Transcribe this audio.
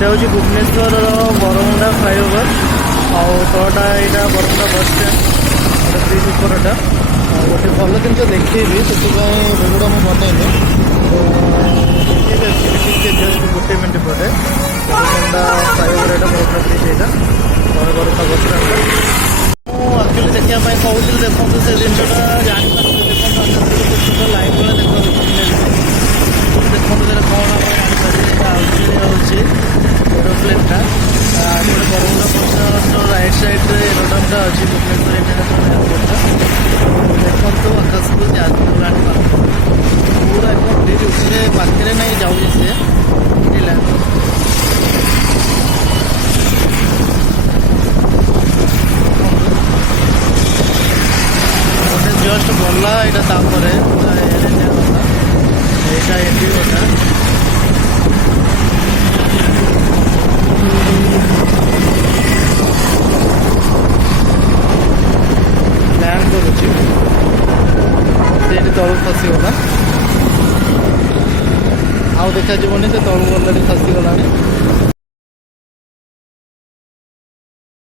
এটা হচ্ছে ভুবনেশ্বর বরমুন্ডা ফ্লাইওভার ଆଉ ତଳଟା ଏଇଟା ବରମୁଣ୍ଡା ବସ୍ ଷ୍ଟାଣ୍ଡ ଗୋଟେ ବ୍ରିଜ୍ ଉପରଟା ଗୋଟେ ଭଲ ଜିନିଷ ଦେଖେଇବି ସେଥିପାଇଁ ଭିଡ଼ିଓଟା ମୁଁ ବନେଇନି ଦେଖେଇବି ଟିକେ ଜଷ୍ଟ ଗୋଟେ ମିନିଟ୍ ପରେ ବରମୁଣ୍ଡା ଫ୍ଲାଇଓଭର ଏଇଟା ବରମୁଣ୍ଡା ବ୍ରିଜ୍ ଏଇଟା ତଳେ ବରମୁଣ୍ଡା ବସ୍ ଷ୍ଟାଣ୍ଡ ମୁଁ ଆକ୍ଚୁଆଲି ଦେଖିବା ପାଇଁ କହୁଥିଲି ଦେଖନ୍ତୁ ସେ ଜିନିଷଟା ଜାଣିପାରୁଥିଲେ ଦେଖନ୍ତୁ ଲାଇନ୍ ଭଳିଆ ଦେଖନ୍ତୁ ଦେଖନ୍ତୁ ସେଟା କ'ଣ ଆପଣ ଜାଣିପାରିବେ ଏଇଟା ଆଉଚୁଆଲି ହେଉଛି ଏରୋପ୍ଲେନ୍ଟା ଗୋଟେ ବରମୁଣ୍ଡା ବସ୍ ରାଇଟ୍ ସାଇଡ଼୍ରେ ଏରୋଡ୍ରମ୍ଟା ଅଛି ଭୁବନେଶ୍ୱର ଇଣ୍ଟରନ୍ୟାସନାଲ୍ ଏୟାରପୋର୍ଟଟା ଦେଖନ୍ତୁ ଆକାଶକୁ ଚାଲିଲାଣି ପୁରା ଏକ ବ୍ରିଜ୍ ଉପରେ ପାଖରେ ନେଇ ଯାଉଛି ସେ ବୁଝିଲା ଗୋଟେ ଜଷ୍ଟ ଗଲା ଏଇଟା ତାପରେ ଏଇଟା ଏଣ୍ଡିଗୋଟା ଲ୍ୟାଣ୍ଡ କରୁଛି ସେଇଠି ତଳକୁ ଖସିଗଲା ଆଉ ଦେଖାଯିବନି ସେ ତଳକୁ ଅଲରେଡ଼ି ଖସିଗଲାଣି